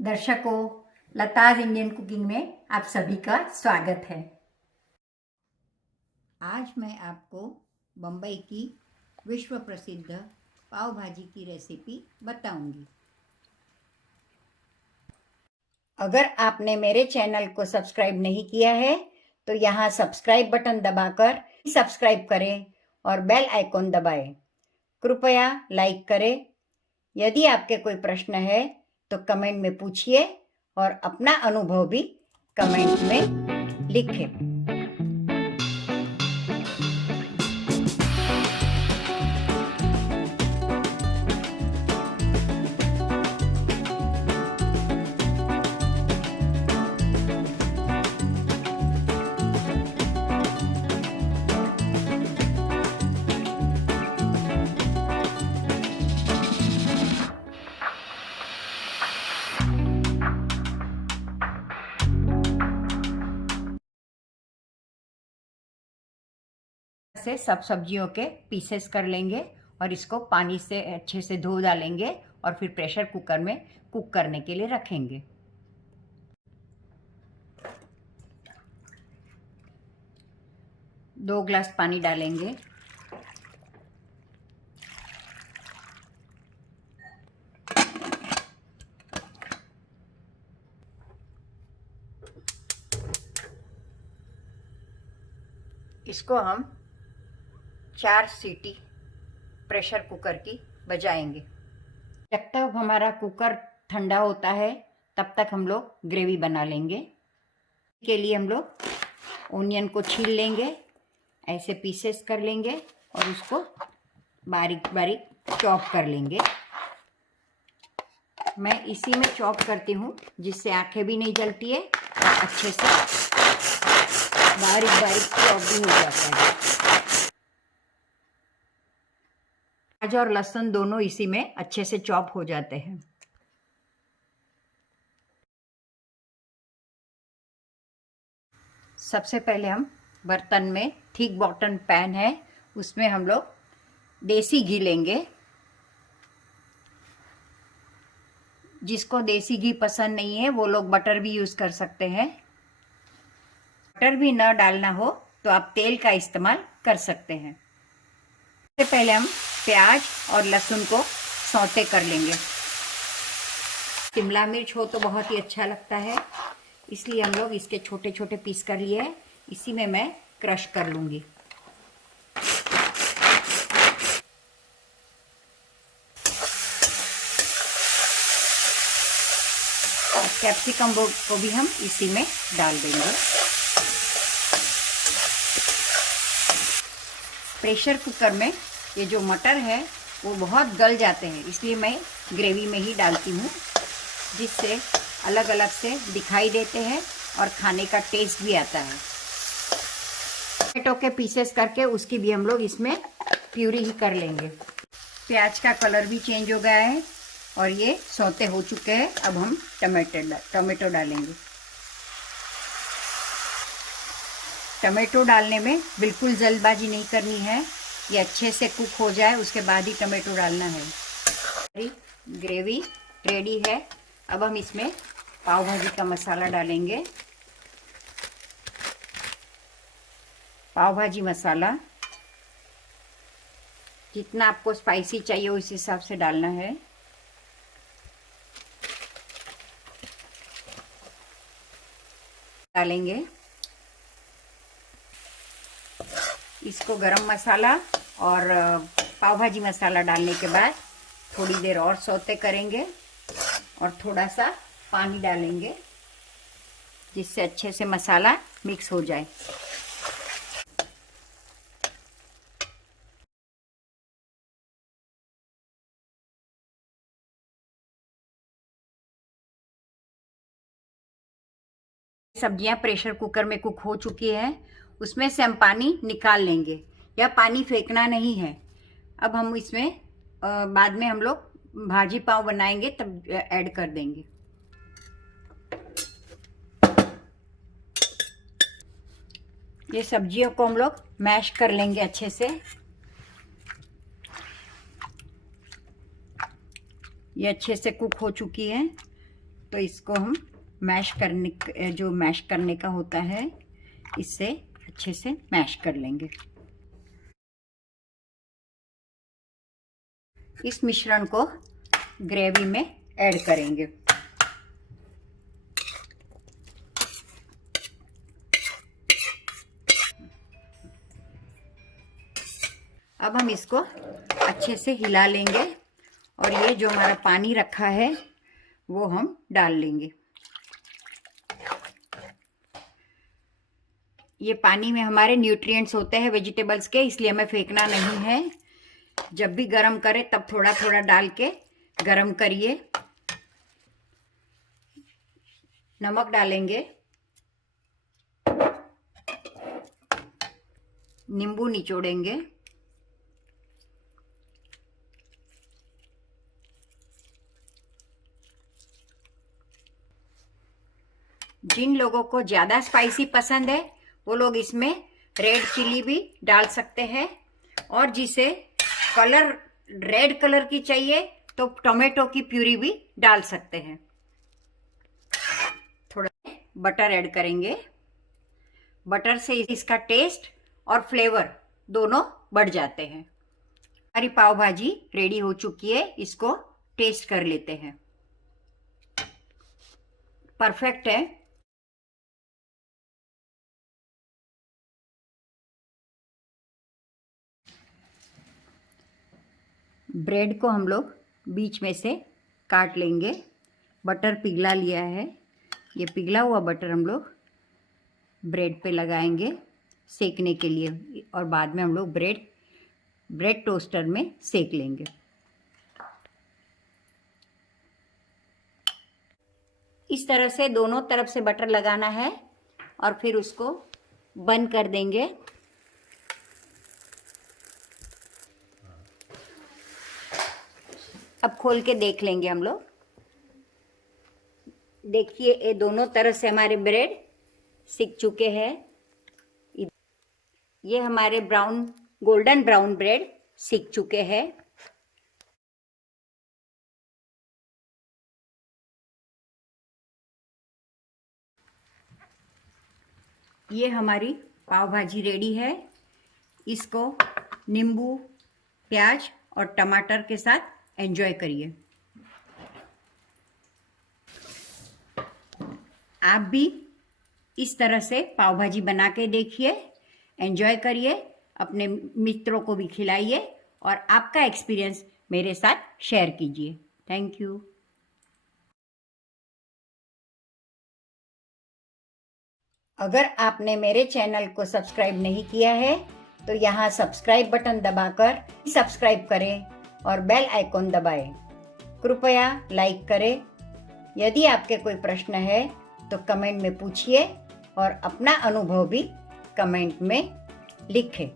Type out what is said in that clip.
दर्शकों, Lata's Indian cooking में आप सभी का स्वागत है। आज मैं आपको बम्बई की विश्व प्रसिद्ध पाव भाजी की रेसिपी बताऊंगी। अगर आपने मेरे चैनल को सब्सक्राइब नहीं किया है तो यहाँ सब्सक्राइब बटन दबाकर सब्सक्राइब करें और बेल आइकॉन दबाएं। कृपया लाइक करें। यदि आपके कोई प्रश्न है तो कमेंट में पूछिए और अपना अनुभव भी कमेंट में लिखें। से सब सब्जियों के पीसेस कर लेंगे और इसको पानी से अच्छे से धो डालेंगे और फिर प्रेशर कुकर में कुक करने के लिए रखेंगे। दो ग्लास पानी डालेंगे। इसको हम 4 सीटी प्रेशर कुकर की बजाएंगे। जब तक हमारा कुकर ठंडा होता है तब तक हम लोग ग्रेवी बना लेंगे। के लिए हम लोग ओनियन को छील लेंगे, ऐसे पीसेस कर लेंगे और उसको बारीक बारीक चॉप कर लेंगे। मैं इसी में चॉप करती हूँ जिससे आंखें भी नहीं जलती है और अच्छे से बारीक बारीक चॉप भी हो जाता है। प्याज और लहसुन दोनों इसी में अच्छे से चॉप हो जाते हैं। सबसे पहले हम बर्तन में थिक बॉटम पैन है, उसमें हम लोग देसी घी लेंगे। जिसको देसी घी पसंद नहीं है वो लोग बटर भी यूज़ कर सकते हैं। बटर भी न डालना हो तो आप तेल का इस्तेमाल कर सकते हैं। सबसे पहले हम प्याज और लहसुन को सौते कर लेंगे। शिमला मिर्च हो तो बहुत ही अच्छा लगता है, इसलिए हम लोग इसके छोटे छोटे पीस कर लिए हैं। इसी में मैं क्रश कर लूँगी। कैप्सिकम को भी हम इसी में डाल देंगे। प्रेशर कुकर में ये जो मटर है वो बहुत गल जाते हैं, इसलिए मैं ग्रेवी में ही डालती हूँ, जिससे अलग अलग से दिखाई देते हैं और खाने का टेस्ट भी आता है। टोमेटो के पीसेस करके उसकी भी हम लोग इसमें प्यूरी ही कर लेंगे। प्याज का कलर भी चेंज हो गया है और ये सौते हो चुके हैं। अब हम टोमेटो डालेंगे। टोमेटो डालने में बिल्कुल जल्दबाजी नहीं करनी है, ये अच्छे से कुक हो जाए उसके बाद ही टोमेटो डालना है। ग्रेवी रेडी है। अब हम इसमें पाव भाजी का मसाला डालेंगे। पाव भाजी मसाला जितना आपको स्पाइसी चाहिए उस हिसाब से डालना है। डालेंगे इसको गरम मसाला और पाव भाजी मसाला डालने के बाद थोड़ी देर और सौते करेंगे और थोड़ा सा पानी डालेंगे जिससे अच्छे से मसाला मिक्स हो जाए। सब्जियां प्रेशर कुकर में कुक हो चुकी हैं, उसमें से हम पानी निकाल लेंगे। यह पानी फेंकना नहीं है। अब हम इसमें बाद में हम लोग भाजी पाव बनाएंगे तब ऐड कर देंगे। ये सब्जियों को हम लोग मैश कर लेंगे अच्छे से। ये अच्छे से कुक हो चुकी है तो इसको हम मैश करने का होता है, इससे अच्छे से मैश कर लेंगे। इस मिश्रण को ग्रेवी में ऐड करेंगे। अब हम इसको अच्छे से हिला लेंगे और ये जो हमारा पानी रखा है वो हम डाल लेंगे। ये पानी में हमारे न्यूट्रिएंट्स होते हैं वेजिटेबल्स के, इसलिए हमें फेंकना नहीं है। जब भी गरम करें तब थोड़ा थोड़ा डाल के गरम करिए। नमक डालेंगे, नींबू निचोड़ेंगे, जिन लोगों को ज़्यादा स्पाइसी पसंद है वो लोग इसमें रेड चिली भी डाल सकते हैं, और जिसे कलर रेड कलर की चाहिए तो टोमेटो की प्यूरी भी डाल सकते हैं। थोड़ा बटर ऐड करेंगे। बटर से इसका टेस्ट और फ्लेवर दोनों बढ़ जाते हैं। हमारी पाव भाजी रेडी हो चुकी है, इसको टेस्ट कर लेते हैं। परफेक्ट है। ब्रेड को हम लोग बीच में से काट लेंगे। बटर पिघला लिया है, ये पिघला हुआ बटर हम लोग ब्रेड पे लगाएंगे सेकने के लिए, और बाद में हम लोग ब्रेड टोस्टर में सेक लेंगे। इस तरह से दोनों तरफ से बटर लगाना है और फिर उसको बंद कर देंगे। अब खोल के देख लेंगे हम लोग। देखिए ये दोनों तरफ से हमारे ब्रेड सिक चुके हैं। ये हमारे गोल्डन ब्राउन ब्रेड सिक चुके हैं। ये हमारी पाव भाजी रेडी है। इसको नींबू, प्याज और टमाटर के साथ एंजॉय करिए। आप भी इस तरह से पाव भाजी बना के देखिए, एंजॉय करिए, अपने मित्रों को भी खिलाइए और आपका एक्सपीरियंस मेरे साथ शेयर कीजिए। Thank you. अगर आपने मेरे चैनल को सब्सक्राइब नहीं किया है तो यहाँ सब्सक्राइब बटन दबाकर सब्सक्राइब करें और बेल आइकॉन दबाएं। कृपया लाइक करें। यदि आपके कोई प्रश्न है तो कमेंट में पूछिए और अपना अनुभव भी कमेंट में लिखें।